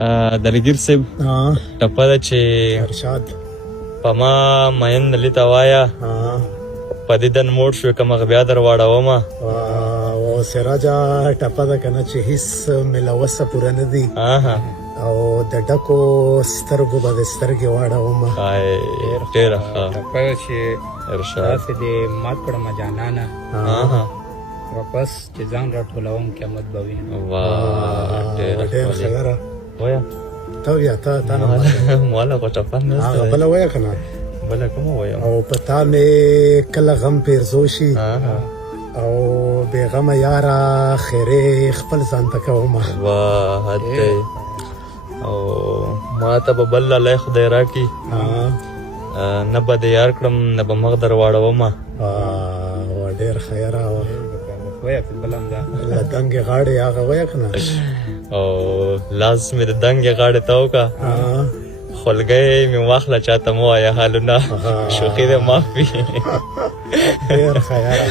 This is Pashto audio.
دلګیر صاحب ټپه ده چې ارشاد په ما مین نلي ته وایه په دې دن موړ شوې که مغ بیا در واړومه او سراجه ټپه ده که نه چې هېڅ ملوثه پوره نه دي او د ډکو سترګو به د سترګې واړومه ډېره ښه ټپه چې ارشاد داسې دې مات کړمه جانانه واپس چې ځان راټولوم قیامت به وینم ډېره خبره وایه ته بیا ته نه مواله خو ټپه نه هغه بله وایه که نه بله کومه وایم او په تا مې کله غم پیرزو شي او بېغمه یاره خیرې خپل ځان ته کومه حد دی او ما ته به بل لالی خدای راکړي نه به دې یار کړم نه به مخ در واړومه ډېر ښه یاره وایه فلبل همدا له دنګې غاړې هغه وایه که نه او لاس مې د دنګې غاړې ته وکړه خولګۍ مې واخله چاته مه وایه حالونه شوخي دې معاف وي ډېر ښه یاره